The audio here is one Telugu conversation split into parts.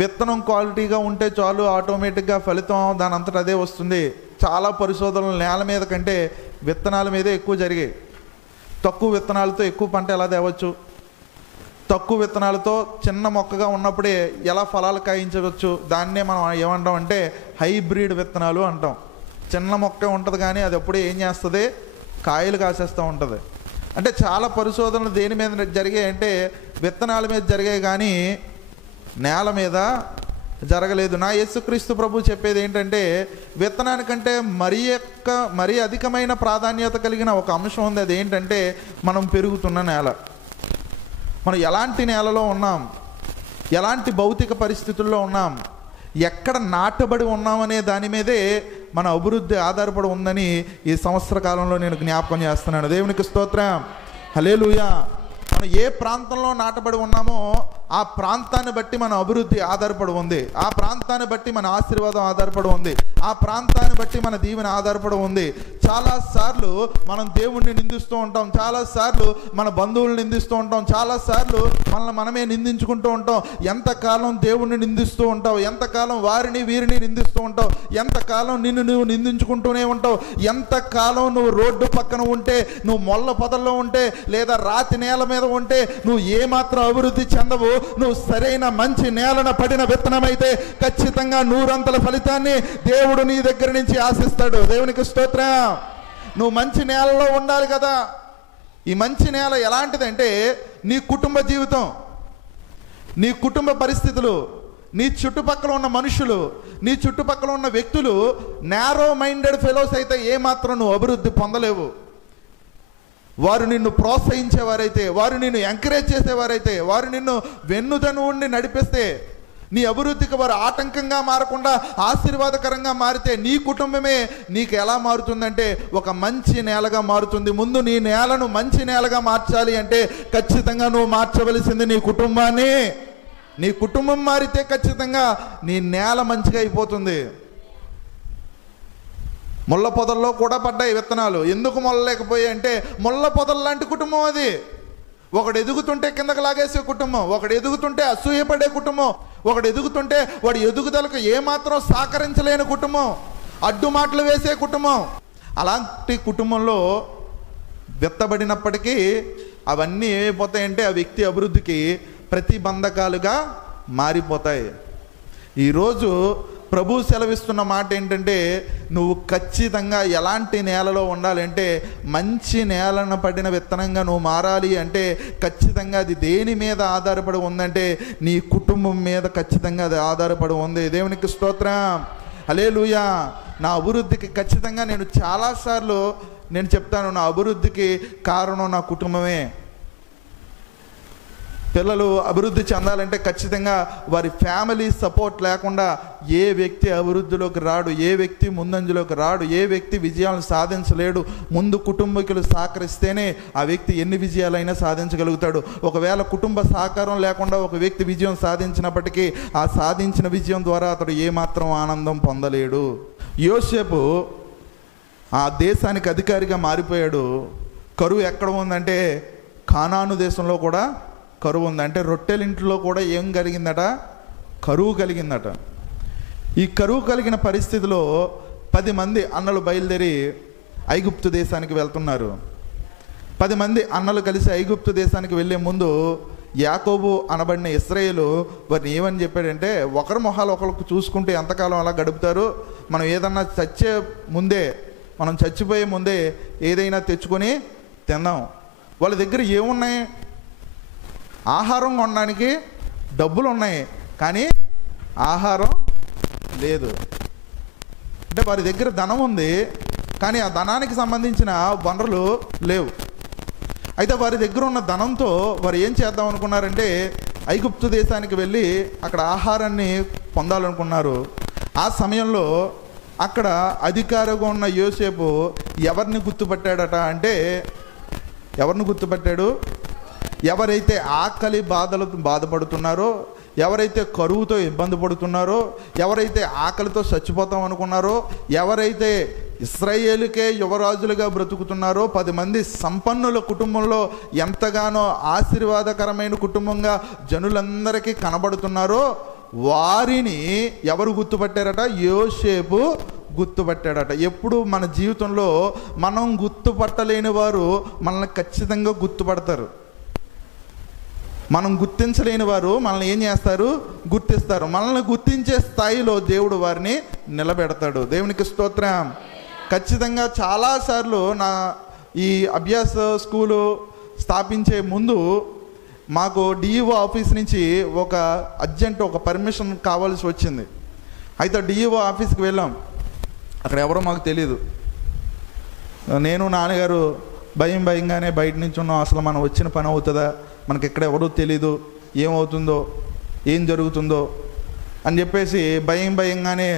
విత్తనం క్వాలిటీగా ఉంటే చాలు, ఆటోమేటిక్గా ఫలితం దాని అంతటా అదే వస్తుంది. చాలా పరిశోధనలు నేల మీద కంటే విత్తనాల మీదే ఎక్కువ జరిగాయి. తక్కువ విత్తనాలతో ఎక్కువ పంట ఎలా తేవచ్చు, తక్కువ విత్తనాలతో చిన్న మొక్కగా ఉన్నప్పుడే ఎలా ఫలాలు కాయించవచ్చు, దాన్నే మనం ఏమంటాం అంటే హైబ్రిడ్ విత్తనాలు అంటాం. చిన్న మొక్క ఉంటుంది కానీ అది అప్పుడే ఏం చేస్తుంది, కాయలు కాసేస్తూ ఉంటుంది. అంటే చాలా పరిశోధనలు దేని మీద జరిగాయి అంటే విత్తనాల మీద జరిగాయి కానీ నేల మీద జరగలేదు. నా యేసుక్రీస్తు ప్రభు చెప్పేది ఏంటంటే విత్తనానికంటే మరీ అధికమైన ప్రాధాన్యత కలిగిన ఒక అంశం ఉంది. అది ఏంటంటే మనం పెరుగుతున్న నేల. మనం ఎలాంటి నేలలో ఉన్నాం, ఎలాంటి భౌతిక పరిస్థితుల్లో ఉన్నాం, ఎక్కడ నాటబడి ఉన్నామనే దాని మీదే మన అభివృద్ధి ఆధారపడి ఉందని ఈ సంవత్సర కాలంలో నేను జ్ఞాపకం చేస్తున్నాను. దేవునికి స్తోత్రం, హల్లెలూయా. మనం ఏ ప్రాంతంలో నాటబడి ఉన్నామో ఆ ప్రాంతాన్ని బట్టి మన అభివృద్ధి ఆధారపడి ఉంది, ఆ ప్రాంతాన్ని బట్టి మన ఆశీర్వాదం ఆధారపడి ఉంది, ఆ ప్రాంతాన్ని బట్టి మన దీవెన ఆధారపడి ఉంది. చాలాసార్లు మనం దేవుణ్ణి నిందిస్తూ ఉంటాం, చాలాసార్లు మన బంధువులను నిందిస్తూ ఉంటాం, చాలాసార్లు మనమే నిందించుకుంటూ ఉంటాం. ఎంతకాలం దేవుణ్ణి నిందిస్తూ ఉంటావు, ఎంతకాలం వారిని వీరిని నిందిస్తూ ఉంటావు, ఎంతకాలం నిన్ను నువ్వు నిందించుకుంటూనే ఉంటావు, ఎంతకాలం నువ్వు రోడ్డు పక్కన ఉంటే, నువ్వు మొల్ల పొదల్లో ఉంటే, లేదా రాతి నేల మీద ఉంటే నువ్వు ఏమాత్రం అభివృద్ధి చెందవు. నువ్వు సరైన మంచి నేలన పడిన విత్తనమైతే ఖచ్చితంగా 100 ఫలితాన్ని దేవుడు నీ దగ్గర నుంచి ఆశిస్తాడు. దేవునికి స్తోత్రం. నువ్వు మంచి నేలలో ఉండాలి కదా. ఈ మంచి నేల ఎలాంటిదంటే నీ కుటుంబ జీవితం, నీ కుటుంబ పరిస్థితులు, నీ చుట్టుపక్కల ఉన్న మనుషులు, నీ చుట్టుపక్కల ఉన్న వ్యక్తులు నారో మైండెడ్ ఫెలోస్ అయితే ఏమాత్రం నువ్వు అభివృద్ధి పొందలేవు. వారు నిన్ను ప్రోత్సహించేవారైతే, వారు నిన్ను ఎంకరేజ్ చేసేవారైతే, వారు నిన్ను వెన్నుదను ఉండి నడిపిస్తే, నీ అభివృద్ధికి వారు ఆటంకంగా మారకుండా ఆశీర్వాదకరంగా మారితే నీ కుటుంబమే నీకు ఎలా మారుతుందంటే ఒక మంచి నేలగా మారుతుంది. ముందు నీ నేలను మంచి నేలగా మార్చాలి అంటే ఖచ్చితంగా నువ్వు మార్చవలసింది నీ కుటుంబాన్ని. నీ కుటుంబం మారితే ఖచ్చితంగా నీ నేల మంచిగా అయిపోతుంది. ముళ్ళ పొదల్లో కూడా పడ్డాయి విత్తనాలు. ఎందుకు మొల్లలేకపోయాయి అంటే ముళ్ళ పొదల లాంటి కుటుంబం అది. ఒకడు ఎదుగుతుంటే కిందకు లాగేసే కుటుంబం, ఒకడు ఎదుగుతుంటే అసూయపడే కుటుంబం, ఒకడు ఎదుగుతుంటే వాడి ఎదుగుదలకు ఏమాత్రం సహకరించలేని కుటుంబం, అడ్డు మాటలు వేసే కుటుంబం. అలాంటి కుటుంబంలో విత్తబడినప్పటికీ అవన్నీ ఏమైపోతాయంటే ఆ వ్యక్తి అభివృద్ధికి ప్రతిబంధకాలుగా మారిపోతాయి. ఈరోజు ప్రభు సెలవిస్తున్న మాట ఏంటంటే నువ్వు ఖచ్చితంగా ఎలాంటి నేలలో ఉండాలంటే మంచి నేలను పడిన విత్తనంగా నువ్వు మారాలి అంటే ఖచ్చితంగా అది దేని మీద ఆధారపడి ఉందంటే నీ కుటుంబం మీద ఖచ్చితంగా అది ఆధారపడి ఉంది. దేవునికి స్తోత్రం, హల్లెలూయా. నా అభివృద్ధికి ఖచ్చితంగా నేను చాలాసార్లు నేను చెప్తాను, నా అభివృద్ధికి కారణం నా కుటుంబమే. పిల్లలు అభివృద్ధి చెందాలంటే ఖచ్చితంగా వారి ఫ్యామిలీ సపోర్ట్ లేకుండా ఏ వ్యక్తి అభివృద్ధిలోకి రాడు, ఏ వ్యక్తి ముందంజలోకి రాడు, ఏ వ్యక్తి విజయాలను సాధించలేడు. ముందు కుటుంబీకులు సహకరిస్తేనే ఆ వ్యక్తి ఎన్ని విజయాలైనా సాధించగలుగుతాడు. ఒకవేళ కుటుంబ సహకారం లేకుండా ఒక వ్యక్తి విజయం సాధించినప్పటికీ ఆ సాధించిన విజయం ద్వారా అతడు ఏమాత్రం ఆనందం పొందలేడు. యోసేపు ఆ దేశానికి అధికారిగా మారిపోయాడు. కరువు ఎక్కడ ఉందంటే కానాను దేశంలో కూడా కరువు ఉంది. అంటే రొట్టెలింట్లో కూడా ఏం కలిగిందట, కరువు కలిగిందట. ఈ కరువు కలిగిన పరిస్థితిలో 10 మంది అన్నలు బయలుదేరి ఐగుప్తు దేశానికి వెళ్తున్నారు. 10 మంది అన్నలు కలిసి ఐగుప్తు దేశానికి వెళ్ళే ముందు యాకోబు అనబడిన ఇశ్రాయేలు వారిని ఏమని చెప్పాడంటే ఒకరి మొహాలు ఒకరికి చూసుకుంటే ఎంతకాలం అలా గడుపుతారు, మనం ఏదన్నా మనం చచ్చిపోయే ముందే ఏదైనా తెచ్చుకొని తిందాం. వాళ్ళ దగ్గర ఏమున్నాయి, ఆహారం కొనడానికి డబ్బులు ఉన్నాయి కానీ ఆహారం లేదు. అంటే వారి దగ్గర ధనం ఉంది కానీ ఆ ధనానికి సంబంధించిన వనరులు లేవు. అయితే వారి దగ్గర ఉన్న ధనంతో వారు ఏం చేద్దాం అనుకున్నారంటే ఐగుప్తు దేశానికి వెళ్ళి అక్కడ ఆహారాన్ని పొందాలనుకున్నారు. ఆ సమయంలో అక్కడ అధికారిగా ఉన్న యోసేపు ఎవరిని గుర్తుపట్టాడట అంటే, ఎవరిని గుర్తుపట్టాడు, ఎవరైతే ఆకలి బాధలతో బాధపడుతున్నారో, ఎవరైతే కరువుతో ఇబ్బంది పడుతున్నారో, ఎవరైతే ఆకలితో చచ్చిపోతాం అనుకున్నారో, ఎవరైతే ఇశ్రాయేలుకే యువరాజులుగా బ్రతుకుతున్నారో, 10 మంది సంపన్నుల కుటుంబంలో ఎంతగానో ఆశీర్వాదకరమైన కుటుంబంగా జనులందరికీ కనబడుతున్నారో వారిని ఎవరు గుర్తుపట్టారట? యోసేపు గుర్తుపట్టాడట. ఎప్పుడు మన జీవితంలో మనం గుర్తుపట్టలేని వారు మనల్ని ఖచ్చితంగా గుర్తుపడతారు. మనం గుర్తించలేని వారు మనల్ని ఏం చేస్తారు? గుర్తిస్తారు. మనల్ని గుర్తించే స్థాయిలో దేవుడు వారిని నిలబెడతాడు. దేవునికి స్తోత్రం. ఖచ్చితంగా చాలాసార్లు నా ఈ అభ్యాస స్కూలు స్థాపించే ముందు మాకు డిఈఓ ఆఫీస్ నుంచి ఒక పర్మిషన్ కావాల్సి వచ్చింది. అయితే డిఈఓ ఆఫీస్కి వెళ్ళాం. అక్కడ ఎవరో మాకు తెలియదు. నేను నాన్నగారు భయంగానే బయట నుంచి ఉన్నాం. అసలు మనం వచ్చిన పని అవుతుందా, మనకి ఎక్కడ ఎవరో తెలీదు, ఏమవుతుందో ఏం జరుగుతుందో అని చెప్పేసి భయంగానే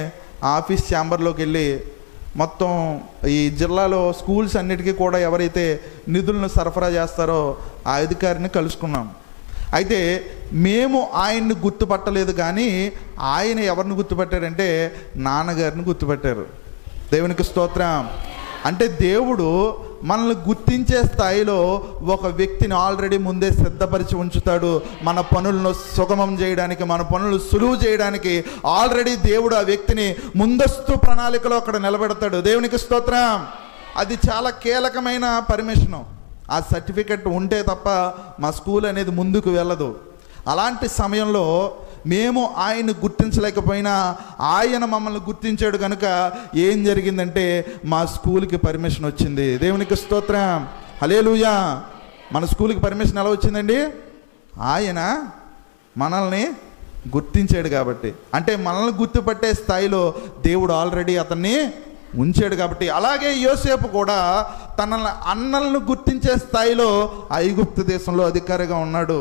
ఆఫీస్ ఛాంబర్లోకి వెళ్ళి మొత్తం ఈ జిల్లాలో స్కూల్స్ అన్నిటికీ కూడా ఎవరైతే నిధులను సరఫరా చేస్తారో ఆ అధికారిని కలుసుకున్నాం. అయితే మేము ఆయన్ని గుర్తుపట్టలేదు, కానీ ఆయన ఎవరిని గుర్తుపట్టారంటే నాన్నగారిని గుర్తుపట్టారు. దేవునికి స్తోత్రం. అంటే దేవుడు మనల్ని గుర్తించే స్థాయిలో ఒక వ్యక్తిని ఆల్రెడీ ముందే సిద్ధపరిచి ఉంచుతాడు. మన పనులను సుగమం చేయడానికి, మన పనులు సులువు చేయడానికి ఆల్రెడీ దేవుడు ఆ వ్యక్తిని ముందస్తు ప్రణాళికలో అక్కడ నిలబెడతాడు. దేవునికి స్తోత్రం. అది చాలా కీలకమైన పర్మిషను. ఆ సర్టిఫికెట్ ఉంటే తప్ప మా స్కూల్ అనేది ముందుకు వెళ్ళదు. అలాంటి సమయంలో మేము ఆయన్ని గుర్తించలేకపోయినా ఆయన మమ్మల్ని గుర్తించాడు కనుక ఏం జరిగిందంటే మా స్కూల్కి పర్మిషన్ వచ్చింది. దేవునికి స్తోత్రం. హల్లెలూయా. మన స్కూల్కి పర్మిషన్ ఎలా వచ్చిందండి? ఆయన మనల్ని గుర్తించాడు కాబట్టి. అంటే మనల్ని గుర్తుపట్టే స్థాయిలో దేవుడు ఆల్రెడీ అతన్ని ఉంచాడు కాబట్టి. అలాగే యోసేపు కూడా తన అన్నలను గుర్తించే స్థాయిలో ఐగుప్తు దేశంలో అధికారిగా ఉన్నాడు.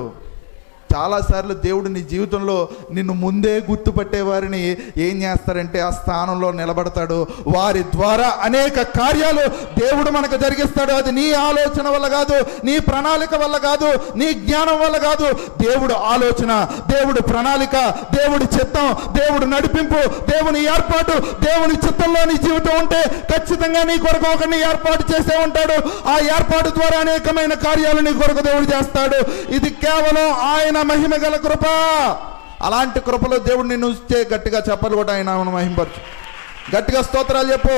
చాలాసార్లు దేవుడు నీ జీవితంలో నిన్ను ముందే గుర్తుపట్టే వారిని ఏం చేస్తారంటే ఆ స్థానంలో నిలబడతాడు. వారి ద్వారా అనేక కార్యాలు దేవుడు మనకు జరిగిస్తాడు. అది నీ ఆలోచన వల్ల కాదు, నీ ప్రణాళిక వల్ల కాదు, నీ జ్ఞానం వల్ల కాదు. దేవుడు ఆలోచన, దేవుడు ప్రణాళిక, దేవుడి చిత్తం, దేవుడు నడిపింపు, దేవుని ఏర్పాటు, దేవుని చిత్తంలో నీ జీవితం ఉంటే ఖచ్చితంగా నీ కొరకు ఒకరిని ఏర్పాటు చేసే ఉంటాడు. ఆ ఏర్పాటు ద్వారా అనేకమైన కార్యాలు నీ కొరకు దేవుడు చేస్తాడు. ఇది కేవలం ఆయన మహిమ గల కృప. అలాంటి కృపలో దేవుడు నిన్ను ఉంచే. గట్టిగా చెప్పలు కూడా ఆయన మహిమపరచు. గట్టిగా స్తోత్రాలు చెప్పు.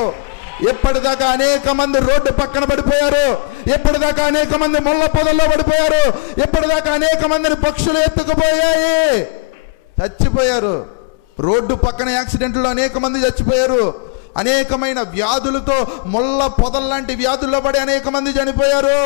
ఎప్పటిదాకా అనేక మంది రోడ్డు పక్కన పడిపోయారు, ఎప్పటిదాకా అనేక మంది ముళ్ళ పొదల్లో పడిపోయారు, ఎప్పటిదాకా అనేక మందిని పక్షులు ఎత్తుకుపోయాయి, చచ్చిపోయారు. రోడ్డు పక్కన యాక్సిడెంట్లో అనేక మంది చచ్చిపోయారు. అనేకమైన వ్యాధులతో ముళ్ళ పొదల్లాంటి వ్యాధుల్లో పడి అనేక మంది చనిపోయారు.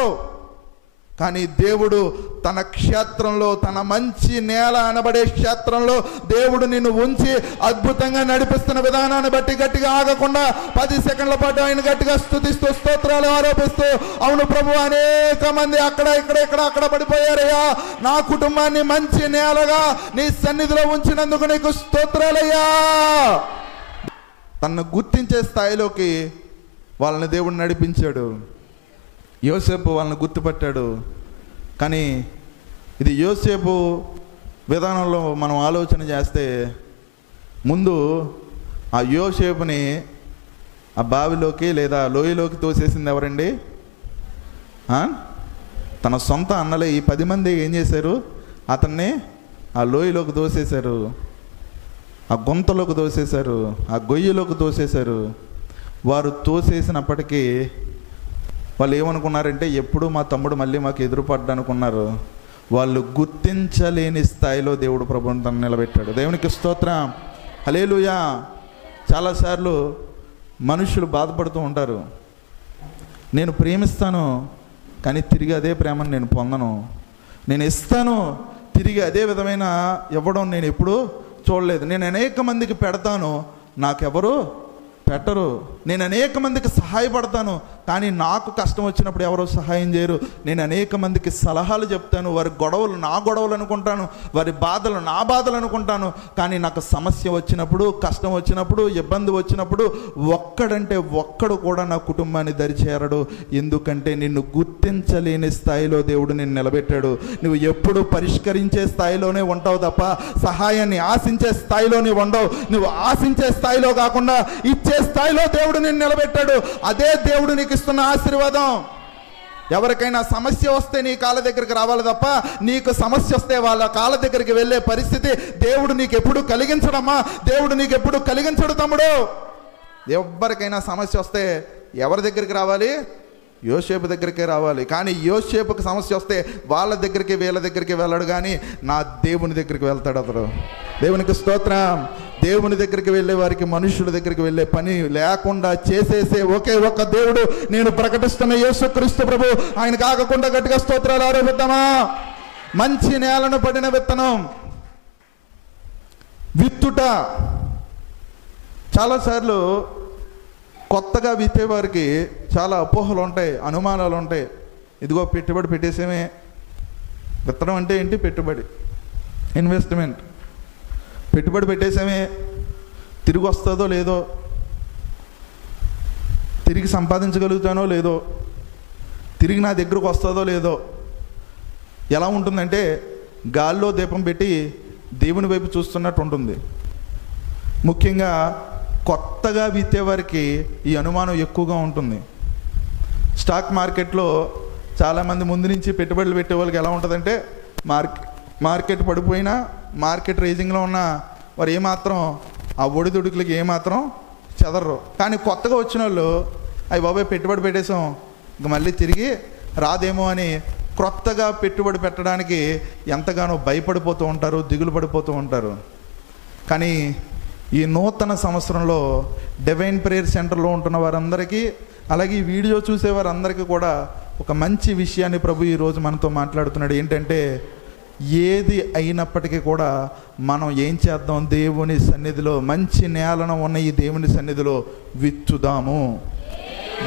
కానీ దేవుడు తన క్షేత్రంలో, తన మంచి నేల అనబడే క్షేత్రంలో దేవుడు నిన్ను ఉంచి అద్భుతంగా నడిపిస్తున్న విధానాన్ని బట్టి గట్టిగా ఆగకుండా 10 సెకండ్ల పాటు ఆయన గట్టిగా స్తుతిస్తూ స్తోత్రాలు ఆరోపిస్తూ, అవును ప్రభు, అనేక మంది అక్కడ పడిపోయారయ్యా, నా కుటుంబాన్ని మంచి నేలగా నీ సన్నిధిలో ఉంచినందుకు నీకు స్తోత్రాలయ్యా. తనను గుర్తించే స్థాయిలోకి వాళ్ళని దేవుడు నడిపించాడు. యోసేపు వాళ్ళని గుర్తుపట్టాడు. కానీ ఇది యోసేపు విధానంలో మనం ఆలోచన చేస్తే ముందు ఆ యోసేపుని ఆ బావిలోకి లేదా లోయలోకి తోసేసింది ఎవరండి? తన సొంత అన్నలే. ఈ 10 మంది ఏం చేశారు? అతన్ని ఆ లోయలోకి తోసేశారు, ఆ గుంతలోకి తోసేశారు, ఆ గొయ్యిలోకి తోసేశారు. వారు తోసేసినప్పటికీ వాళ్ళు ఏమనుకున్నారంటే ఎప్పుడు మా తమ్ముడు మళ్ళీ మాకు ఎదురుపడ్డానుకున్నారు. వాళ్ళు గుర్తించలేని స్థాయిలో దేవుడు ప్రభువుని తను నిలబెట్టాడు. దేవునికి స్తోత్రం. హల్లెలూయా. చాలాసార్లు మనుషులు బాధపడుతూ ఉంటారు. నేను ప్రేమిస్తాను కానీ తిరిగి అదే ప్రేమను నేను పొందను, నేను ఇస్తాను తిరిగి అదే విధమైన ఇవ్వడం నేను ఎప్పుడూ చూడలేదు, నేను అనేక మందికి పెడతాను నాకెవరు పెట్టరు, నేను అనేక మందికి సహాయపడతాను కానీ నాకు కష్టం వచ్చినప్పుడు ఎవరో సహాయం చేయరు, నేను అనేక మందికి సలహాలు చెప్తాను, వారి గొడవలు నా గొడవలు అనుకుంటాను, వారి బాధలు నా బాధలు అనుకుంటాను, కానీ నాకు సమస్య వచ్చినప్పుడు, కష్టం వచ్చినప్పుడు, ఇబ్బంది వచ్చినప్పుడు ఒక్కడంటే ఒక్కడు కూడా నా కుటుంబాన్ని దరిచేరడు. ఎందుకంటే నిన్ను గుర్తించలేని స్థాయిలో దేవుడు నిన్ను నిలబెట్టాడు. నువ్వు ఎప్పుడు పరిష్కరించే స్థాయిలోనే ఉంటావు తప్ప సహాయాన్ని ఆశించే స్థాయిలోనే ఉండవు. నువ్వు ఆశించే స్థాయిలో కాకుండా ఇచ్చే స్థాయిలో దేవుడు నిన్ను నిలబెట్టాడు. అదే దేవుడు నీకు ఇస్తున్న ఆశీర్వాదం. ఎవరికైనా సమస్య వస్తే నీ కాళ్ళ దగ్గరికి రావాలి తప్ప నీకు సమస్య వస్తే వాళ్ళ కాళ్ళ దగ్గరికి వెళ్ళే పరిస్థితి దేవుడు నీకు ఎప్పుడు కలిగించడమ్మా. దేవుడు నీకు ఎప్పుడు కలిగించడు తమ్ముడు. ఎవరికైనా సమస్య వస్తే ఎవరి దగ్గరికి రావాలి? యోసేపు దగ్గరికే రావాలి. కానీ యోసేపుకి సమస్య వస్తే వాళ్ళ దగ్గరికి వీళ్ళ దగ్గరికి వెళ్ళడు, కానీ నా దేవుని దగ్గరికి వెళ్తాడు అతడు. దేవునికి స్తోత్రం. దేవుని దగ్గరికి వెళ్ళే వారికి మనుషుల దగ్గరికి వెళ్ళే పని లేకుండా చేసేసే ఒకే ఒక్క దేవుడు నేను ప్రకటిస్తున్న యేసుక్రీస్తు ప్రభు. ఆయన కాకుండా గట్టిగా స్తోత్రాలు ఆరోపిద్దామా. మంచి నేలను పడిన విత్తనం విత్తుట. చాలాసార్లు కొత్తగా విత్తేవారికి చాలా అపోహలు ఉంటాయి, అనుమానాలు ఉంటాయి. ఇదిగో పెట్టుబడి పెట్టేసేమే. విత్తనం అంటే ఏంటి? పెట్టుబడి, ఇన్వెస్ట్మెంట్. పెట్టుబడి పెట్టేసామే, తిరిగి వస్తుందో లేదో, తిరిగి సంపాదించగలుగుతానో లేదో, తిరిగి నా దగ్గరకు వస్తుందో లేదో. ఎలా ఉంటుందంటే గాల్లో దీపం పెట్టి దేవుని వైపు చూస్తున్నట్టు ఉంటుంది. ముఖ్యంగా కొత్తగా విత్తేవారికి ఈ అనుమానం ఎక్కువగా ఉంటుంది. స్టాక్ మార్కెట్లో చాలామంది ముందు నుంచి పెట్టుబడులు పెట్టే వాళ్ళకి ఎలా ఉంటుందంటే మార్కెట్ పడిపోయినా, మార్కెట్ రేజింగ్లో ఉన్న వారు ఏమాత్రం ఆ ఒడిదుడుకులకి ఏమాత్రం చెదరరు. కానీ కొత్తగా వచ్చిన వాళ్ళు అవి బాబాయ్ పెట్టుబడి పెట్టేసాం ఇంక మళ్ళీ తిరిగి రాదేమో అని క్రొత్తగా పెట్టుబడి పెట్టడానికి ఎంతగానో భయపడిపోతూ ఉంటారు, దిగులు పడిపోతూ ఉంటారు. కానీ ఈ నూతన సంవత్సరంలో డివైన్ ప్రేయర్ సెంటర్లో ఉంటున్న వారందరికీ, అలాగే ఈ వీడియో చూసే వారందరికీ కూడా ఒక మంచి విషయాన్ని ప్రభు ఈరోజు మనతో మాట్లాడుతున్నాడు. ఏంటంటే ఏది అయినప్పటికీ కూడా మనం ఏం చేద్దాం? దేవుని సన్నిధిలో, మంచి నేలను ఉన్న ఈ దేవుని సన్నిధిలో విత్తుదాము.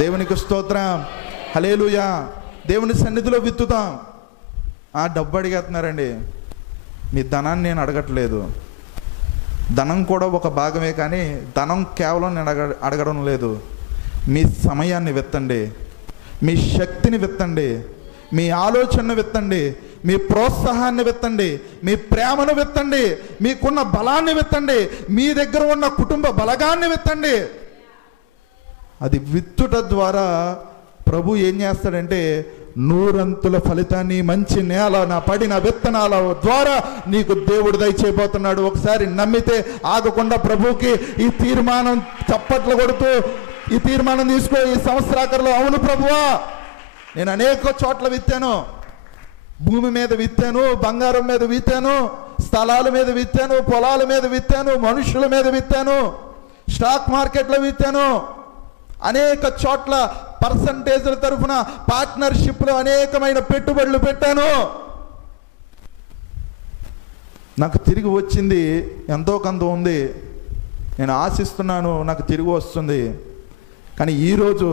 దేవునికి స్తోత్రం, హల్లెలూయా. దేవుని సన్నిధిలో విత్తుదాం. డబ్బు అడిగేస్తున్నారండి. మీ ధనాన్ని నేను అడగట్లేదు. ధనం కూడా ఒక భాగమే, కానీ ధనం కేవలం నేను అడగడం లేదు. మీ సమయాన్ని విత్తండి, మీ శక్తిని విత్తండి, మీ ఆలోచనను విత్తండి, మీ ప్రోత్సాహాన్ని విత్తండి, మీ ప్రేమను విత్తండి, మీకున్న బలాన్ని విత్తండి, మీ దగ్గర ఉన్న కుటుంబ బలగాన్ని విత్తండి. అది విత్తుట ద్వారా ప్రభు ఏం చేస్తాడంటే నూరంతుల ఫలితాన్ని మంచి నేల నా పడిన విత్తనాల ద్వారా నీకు దేవుడు దయచేయబోతున్నాడు. ఒకసారి నమ్మితే ఆగకుండా ప్రభువుకి ఈ తీర్మానం చప్పట్లు కొడుతూ ఈ తీర్మానం తీసుకో. ఈ సంవత్సరాకరలో అవును ప్రభువా, నేను అనేక చోట్ల విత్తాను. భూమి మీద విత్తాను, బంగారం మీద విత్తాను, స్థలాల మీద విత్తాను, పొలాల మీద విత్తాను, మనుషుల మీద విత్తాను, స్టాక్ మార్కెట్లో విత్తాను. అనేక చోట్ల పర్సంటేజ్ల తరఫున పార్ట్నర్షిప్లో అనేకమైన పెట్టుబడులు పెట్టాను. నాకు తిరిగి వచ్చింది ఎంతో కొంత ఉంది. నేను ఆశిస్తున్నాను నాకు తిరిగి వస్తుంది. కానీ ఈరోజు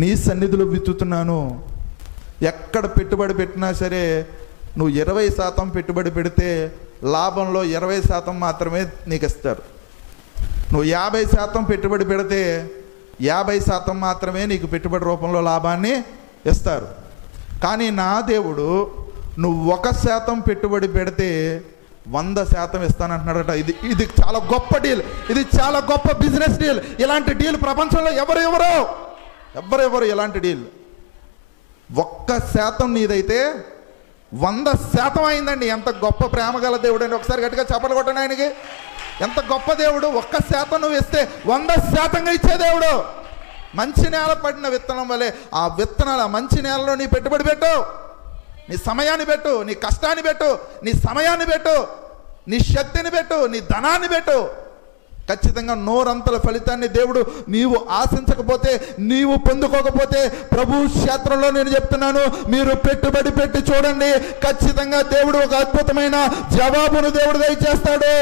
నీ సన్నిధిలో విత్తుతున్నాను. ఎక్కడ పెట్టుబడి పెట్టినా సరే నువ్వు 20% పెట్టుబడి పెడితే లాభంలో 20% మాత్రమే నీకు ఇస్తారు. నువ్వు 50% పెట్టుబడి పెడితే 50% మాత్రమే నీకు పెట్టుబడి రూపంలో లాభాన్ని ఇస్తారు. కానీ నా దేవుడు నువ్వు 1% పెట్టుబడి పెడితే 100% ఇస్తానంటున్నాడట. ఇది చాలా గొప్ప డీల్. ఇది చాలా గొప్ప బిజినెస్ డీల్. ఇలాంటి డీల్ ప్రపంచంలో ఎవరెవరు ఇలాంటి డీల్. 1% నీదైతే 100% అయిందండి. ఎంత గొప్ప ప్రేమ గల దేవుడు అండి. ఒకసారి గట్టిగా చప్పట్లు కొట్టండి ఆయనకి. ఎంత గొప్ప దేవుడు. 1% నువ్వు ఇస్తే 100% ఇచ్చే దేవుడు. మంచి నేల పడిన విత్తనం వలె ఆ విత్తనాలు, ఆ మంచి నేలలో నీ పెట్టుబడి పెట్టు, నీ సమయాన్ని పెట్టు, నీ కష్టాన్ని పెట్టు, నీ సమయాన్ని పెట్టు, నీ శక్తిని పెట్టు, నీ ధనాన్ని పెట్టు. ఖచ్చితంగా నూరంతల ఫలితాన్ని దేవుడు నీవు ఆశించకపోతే, నీవు పొందుకోకపోతే, ప్రభు క్షేత్రంలో నేను చెప్తున్నాను, మీరు పెట్టుబడి పెట్టి చూడండి. ఖచ్చితంగా దేవుడు ఒక అద్భుతమైన జవాబును దేవుడు దయచేస్తాడు.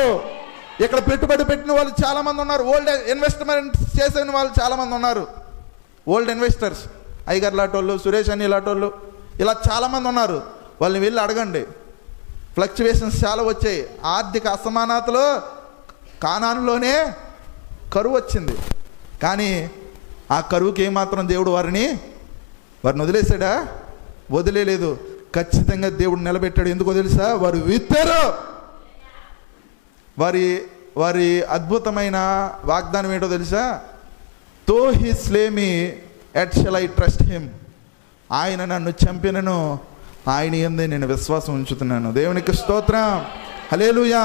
ఇక్కడ పెట్టుబడి పెట్టిన వాళ్ళు చాలామంది ఉన్నారు. ఓల్డ్ ఇన్వెస్ట్మెంట్ చేసిన వాళ్ళు చాలామంది ఉన్నారు. ఓల్డ్ ఇన్వెస్టర్స్, అయ్యగారు లాంటోళ్ళు, సురేష్ అని లాంటోళ్ళు, ఇలా చాలామంది ఉన్నారు. వాళ్ళని వెళ్ళి అడగండి. ఫ్లక్చువేషన్స్ చాలా వచ్చాయి. ఆర్థిక అసమానతలు, కానానులోనే కరువు వచ్చింది. కానీ ఆ కరువుకి ఏమాత్రం దేవుడు వారిని వదిలేశాడా? వదిలేదు. ఖచ్చితంగా దేవుడు నిలబెట్టాడు. ఎందుకో తెలుసా? వారు విత్తారు. వారి అద్భుతమైన వాగ్దానం ఏంటో తెలుసా? తో he slay me at shall I trust him. ఆయన నన్ను చంపినను ఆయన యందే నేను విశ్వాసం ఉంచుతున్నాను. దేవునికి స్తోత్రం, హల్లెలూయా.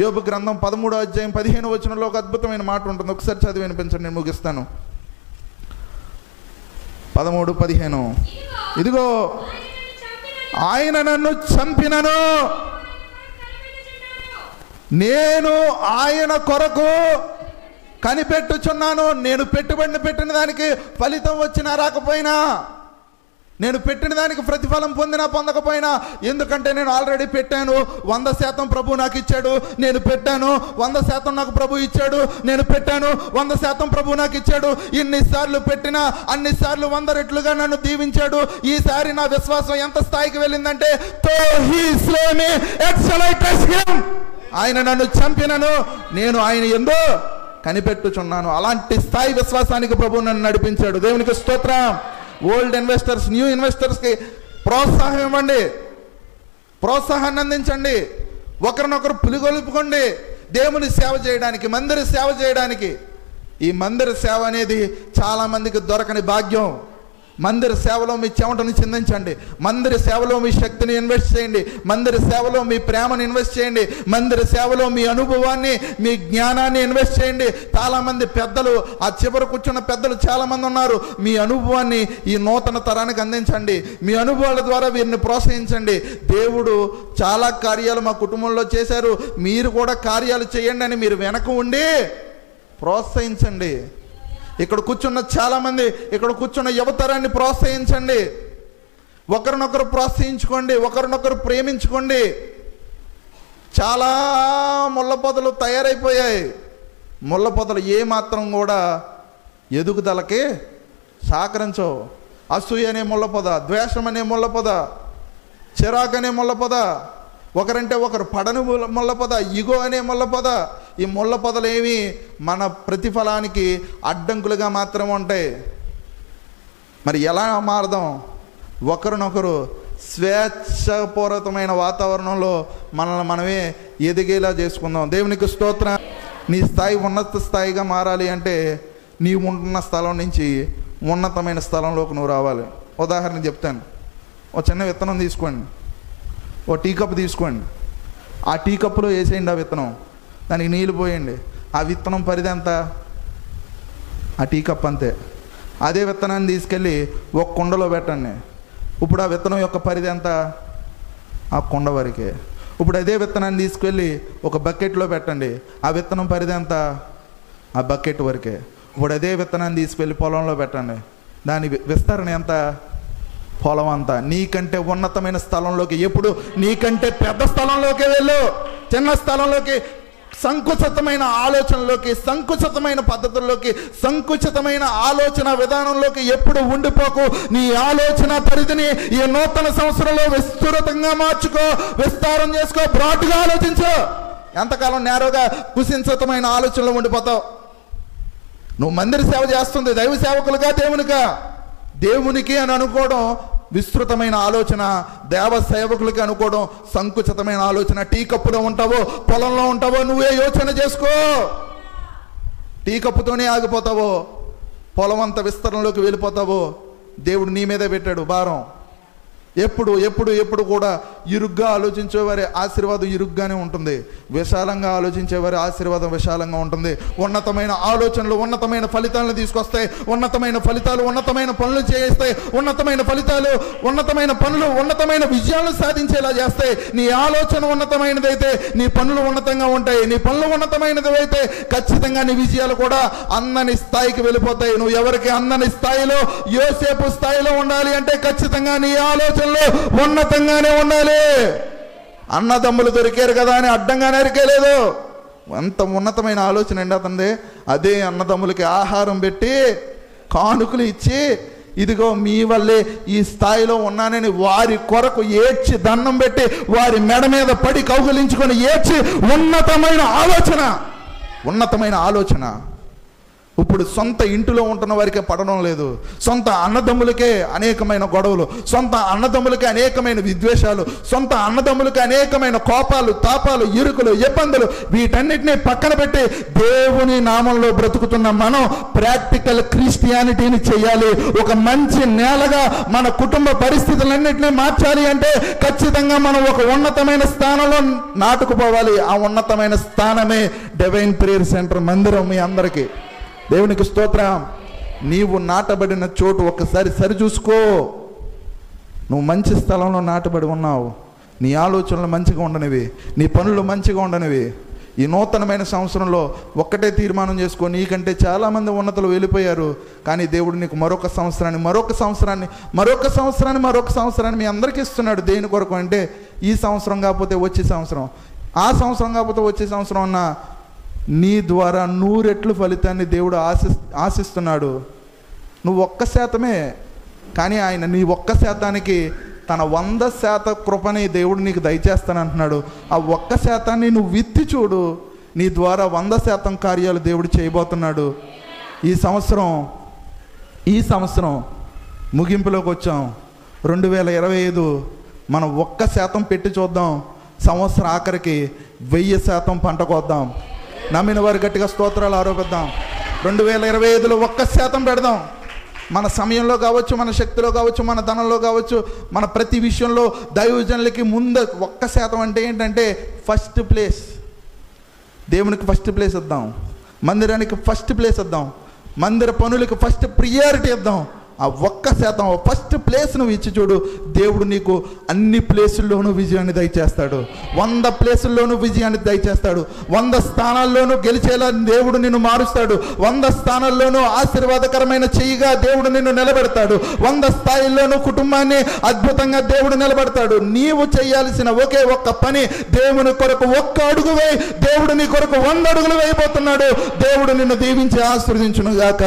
యోబు గ్రంథం 13వ అధ్యాయం 15వ వచనంలో ఒక అద్భుతమైన మాట ఉంటుంది. ఒకసారి చదివి వినిపించండి, నేను ముగిస్తాను. 13:15. ఇదిగో ఆయన నన్ను చంపినను నేను ఆయన కొరకు కనిపెట్టుచున్నాను. నేను పెట్టిన దానికి ఫలితం వచ్చినా రాకపోయినా, నేను పెట్టిన దానికి ప్రతిఫలం పొందినా పొందకపోయినా, ఎందుకంటే నేను ఆల్రెడీ పెట్టాను. 100% ప్రభు నాకు ఇచ్చాడు. నేను పెట్టాను, 100% నాకు ప్రభు ఇచ్చాడు. నేను పెట్టాను, 100% ప్రభు నాకు ఇచ్చాడు. ఇన్నిసార్లు పెట్టినా అన్నిసార్లు 100 రెట్లుగా నన్ను దీవించాడు. ఈసారి నా విశ్వాసం ఎంత స్థాయికి వెళ్ళిందంటే, ఆయన నన్ను చంపినను నేను ఆయన యందు కనిపెట్టుచున్నాను. అలాంటి స్థాయి విశ్వాసానికి ప్రభు నన్ను నడిపించాడు. దేవునికి స్తోత్రం. ఓల్డ్ ఇన్వెస్టర్స్, న్యూ ఇన్వెస్టర్స్కి ప్రోత్సాహం ఇవ్వండి, ప్రోత్సాహాన్ని అందించండి, ఒకరినొకరు పులిగొలుపుకోండి. దేవుని సేవ చేయడానికి, మందిర సేవ చేయడానికి. ఈ మందిర సేవ అనేది చాలామందికి దొరకని భాగ్యం. మందిర సేవలో మీ చెమటను చిందించండి, మందిర సేవలో మీ శక్తిని ఇన్వెస్ట్ చేయండి, మందిర సేవలో మీ ప్రేమను ఇన్వెస్ట్ చేయండి, మందిర సేవలో మీ అనుభవాన్ని, మీ జ్ఞానాన్ని ఇన్వెస్ట్ చేయండి. చాలామంది పెద్దలు, ఆ చివర కూర్చున్న పెద్దలు చాలామంది ఉన్నారు. మీ అనుభవాన్ని ఈ నూతన తరానికి అందించండి, మీ అనుభవాల ద్వారా వీరిని ప్రోత్సహించండి. దేవుడు చాలా కార్యాలు మా కుటుంబంలో చేశారు, మీరు కూడా కార్యాలు చేయండి అని మీరు వెనక ఉండి ప్రోత్సహించండి. ఇక్కడ కూర్చున్న చాలామంది, ఇక్కడ కూర్చున్న యువతరాన్ని ప్రోత్సహించండి. ఒకరినొకరు ప్రోత్సహించుకోండి, ఒకరినొకరు ప్రేమించుకోండి. చాలా ముళ్ళ పొదలు తయారైపోయాయి. ముళ్ళ పొదలు ఏమాత్రం కూడా ఎదుగుదలకి సహకరించవు. అసూయ అనే ముళ్ళ పొద, ద్వేషం అనే ముళ్ళ పొద, చిరాకు అనే ముళ్ళ పొద, ఒకరంటే ఒకరు పడని ముళ్ళ పొద, ఇగో అనే ముళ్ళ పొద. ఈ ముళ్ళ పొదలు ఏమి మన ప్రతిఫలానికి అడ్డంకులుగా మాత్రం ఉంటాయి. మరి ఎలా మారదాం? ఒకరినొకరు స్వేచ్ఛపూరితమైన వాతావరణంలో మనల్ని మనమే ఎదిగేలా చేసుకుందాం. దేవునికి స్తోత్రం. నీ స్థాయి ఉన్నత స్థాయిగా మారాలి అంటే నీవు ఉంటున్న స్థలం నుంచి ఉన్నతమైన స్థలంలోకి నువ్వు రావాలి. ఉదాహరణ చెప్తాను. ఒక చిన్న విత్తనం తీసుకోండి, ఓ టీ కప్పు తీసుకోండి. ఆ టీ కప్పులో వేసేయండి ఆ విత్తనం, దానికి నీళ్ళు పోయండి. ఆ విత్తనం పరిధి ఎంత? ఆ టీ కప్ అంతే. అదే విత్తనాన్ని తీసుకెళ్ళి ఒక కుండలో పెట్టండి. ఇప్పుడు ఆ విత్తనం యొక్క పరిధి ఎంత? ఆ కుండ వరకే. ఇప్పుడు అదే విత్తనాన్ని తీసుకెళ్ళి ఒక బకెట్లో పెట్టండి. ఆ విత్తనం పరిధి ఎంత? ఆ బకెట్ వరకే. ఇప్పుడు అదే విత్తనాన్ని తీసుకెళ్ళి పొలంలో పెట్టండి. దాని విస్తరణ ఎంత? పొలం అంతా. నీకంటే ఉన్నతమైన స్థలంలోకి, ఎప్పుడు నీకంటే పెద్ద స్థలంలోకి వెళ్ళు. చిన్న స్థలంలోకి, సంకుచితమైన ఆలోచనలోకి, సంకుచితమైన పద్ధతుల్లోకి, సంకుచితమైన ఆలోచన విధానంలోకి ఎప్పుడు ఉండిపోకు. నీ ఆలోచన పరిధిని ఈ నూతన సంవత్సరంలో విస్తృతంగా మార్చుకో, విస్తారం చేసుకో, బ్రాడ్గా ఆలోచించు. ఎంతకాలం నేరుగా కుసించితమైన ఆలోచనలో ఉండిపోతావు? నువ్వు మందిర సేవ చేస్తుంది దైవ సేవకులుగా దేవునికి అని అనుకోవడం విస్తృతమైన ఆలోచన, దేవ సేవకులకి అనుకోవడం సంకుచితమైన ఆలోచన. టీ కప్పులో ఉంటావో పొలంలో ఉంటావో నువ్వే యోచన చేసుకో. టీ కప్పుతోనే ఆగిపోతావో పొలం అంత విస్తరణలోకి వెళ్ళిపోతావో. దేవుడు నీ మీదే పెట్టాడు భారం. ఎప్పుడు ఎప్పుడు ఎప్పుడు కూడా ఇరుగ్గా ఆలోచించేవారి ఆశీర్వాదం ఇరుగ్గానే ఉంటుంది, విశాలంగా ఆలోచించేవారి ఆశీర్వాదం విశాలంగా ఉంటుంది. ఉన్నతమైన ఆలోచనలు ఉన్నతమైన ఫలితాలను తీసుకొస్తాయి. ఉన్నతమైన ఫలితాలు ఉన్నతమైన పనులు చేస్తాయి. ఉన్నతమైన ఫలితాలు ఉన్నతమైన పనులు ఉన్నతమైన విజయాలను సాధించేలా చేస్తాయి. నీ ఆలోచన ఉన్నతమైనదైతే నీ పనులు ఉన్నతంగా ఉంటాయి. నీ పనులు ఉన్నతమైనదైతే ఖచ్చితంగా నీ విజయాలు కూడా అందని స్థాయికి వెళ్ళిపోతాయి. నువ్వు ఎవరికి అందని స్థాయిలో, యోసేపు స్థాయిలో ఉండాలి అంటే ఖచ్చితంగా నీ ఆలోచన ఉన్నతంగానే ఉండాలి. అన్నదమ్ములు దొరికారు కదా అని అడ్డంగా నరికేలేదు. అంత ఉన్నతమైన ఆలోచన అండి అతనిది. అదే అన్నదమ్ములకి ఆహారం పెట్టి కానుకలు ఇచ్చి, ఇదిగో మీ వల్లే ఈ స్థాయిలో ఉన్నానని వారి కొరకు ఏడ్చి దండం పెట్టి వారి మెడ మీద పడి కౌగిలించుకొని ఏడ్చి ఉన్నతమైన ఆలోచన ఇప్పుడు సొంత ఇంటిలో ఉంటున్న వారికే పడడం లేదు, సొంత అన్నదమ్ములకే అనేకమైన గొడవలు, సొంత అన్నదమ్ములకే అనేకమైన విద్వేషాలు, సొంత అన్నదమ్ములకే అనేకమైన కోపాలు, తాపాలు, ఇరుకులు, ఇబ్బందులు, వీటన్నిటినీ పక్కన పెట్టి దేవుని నామంలో బ్రతుకుతున్న మనం ప్రాక్టికల్ క్రిస్టియానిటీని చేయాలి. ఒక మంచి నేలగా మన కుటుంబ పరిస్థితులన్నింటినీ మార్చాలి అంటే ఖచ్చితంగా మనం ఒక ఉన్నతమైన స్థానంలో నాటుకుపోవాలి. ఆ ఉన్నతమైన స్థానమే డివైన్ ప్రేయర్ సెంటర్ మందిరం. మీ అందరికీ దేవునికి స్తోత్రం. నీవు నాటబడిన చోటు ఒక్కసారి సరిచూసుకో. నువ్వు మంచి స్థలంలో నాటబడి ఉన్నావు. నీ ఆలోచనలు మంచిగా ఉండనివి, నీ పనులు మంచిగా ఉండనివి. ఈ నూతనమైన సంవత్సరంలో ఒక్కటే తీర్మానం చేసుకో. నీకంటే చాలామంది ఉన్నతులు వెళ్ళిపోయారు, కానీ దేవుడు నీకు మరొక సంవత్సరాన్ని మీ అందరికీ ఇస్తున్నాడు. దేని కొరకు అంటే ఈ సంవత్సరం కాకపోతే వచ్చే సంవత్సరం, ఆ సంవత్సరం కాకపోతే వచ్చే సంవత్సరం అన్న నీ ద్వారా 100 రెట్లు ఫలితాన్ని దేవుడు ఆశిస్తున్నాడు. నువ్వు 1%, కానీ ఆయన నీ 1%కి తన 100% కృపని దేవుడు నీకు దయచేస్తానంటున్నాడు. ఆ 1%ని నువ్వు విత్తి చూడు. నీ ద్వారా 100% కార్యాలు దేవుడు చేయబోతున్నాడు. ఈ సంవత్సరం ముగింపులోకి వచ్చాం. 2025 మనం 1% పెట్టి చూద్దాం. సంవత్సరం ఆఖరికి 1000% పంట కోద్దాం. నమ్మిన వారు గట్టిగా స్తోత్రాలు ఆరోపిద్దాం. 2025లో 1% పెడదాం. మన సమయంలో కావచ్చు, మన శక్తిలో కావచ్చు, మన ధనంలో కావచ్చు, మన ప్రతి విషయంలో దైవజనులకి ముందు 1% అంటే ఏంటంటే ఫస్ట్ ప్లేస్. దేవునికి ఫస్ట్ ప్లేస్ ఇద్దాం, మందిరానికి ఫస్ట్ ప్లేస్ ఇద్దాం, మందిర పనులకి ఫస్ట్ ప్రియారిటీ ఇద్దాం. ఆ 1% ఫస్ట్ ప్లేస్ నువ్వు ఇచ్చి చూడు. దేవుడు నీకు అన్ని ప్లేసుల్లోనూ విజయాన్ని దయచేస్తాడు. 100 ప్లేసుల్లోనూ విజయాన్ని దయచేస్తాడు. 100 స్థానాల్లోనూ గెలిచేలా దేవుడు నిన్ను మారుస్తాడు. 100 స్థానాల్లోనూ ఆశీర్వాదకరమైన చెయ్యిగా దేవుడు నిన్ను నిలబెడతాడు. 100 స్థాయిల్లోనూ కుటుంబాన్ని అద్భుతంగా దేవుడు నిలబెడతాడు. నీవు చేయాల్సిన ఒకే ఒక్క పని, దేవుని కొరకు 1 అడుగు వేయి. దేవుడు నీ కొరకు 100 అడుగులు వేయబోతున్నాడు. దేవుడు నిన్ను దీవించి ఆశీర్వదించును గాక.